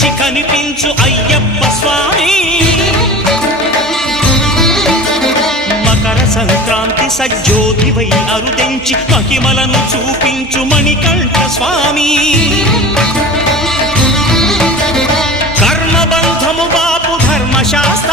మించి కనిపించు అయ్యప్ప స్వామి మకర సంక్రాంతి సజ్జోతివై అరుదెంచి మహిమలను చూపించు మణికంఠ స్వామి కర్మబంధము బాపు ధర్మశాస్త్ర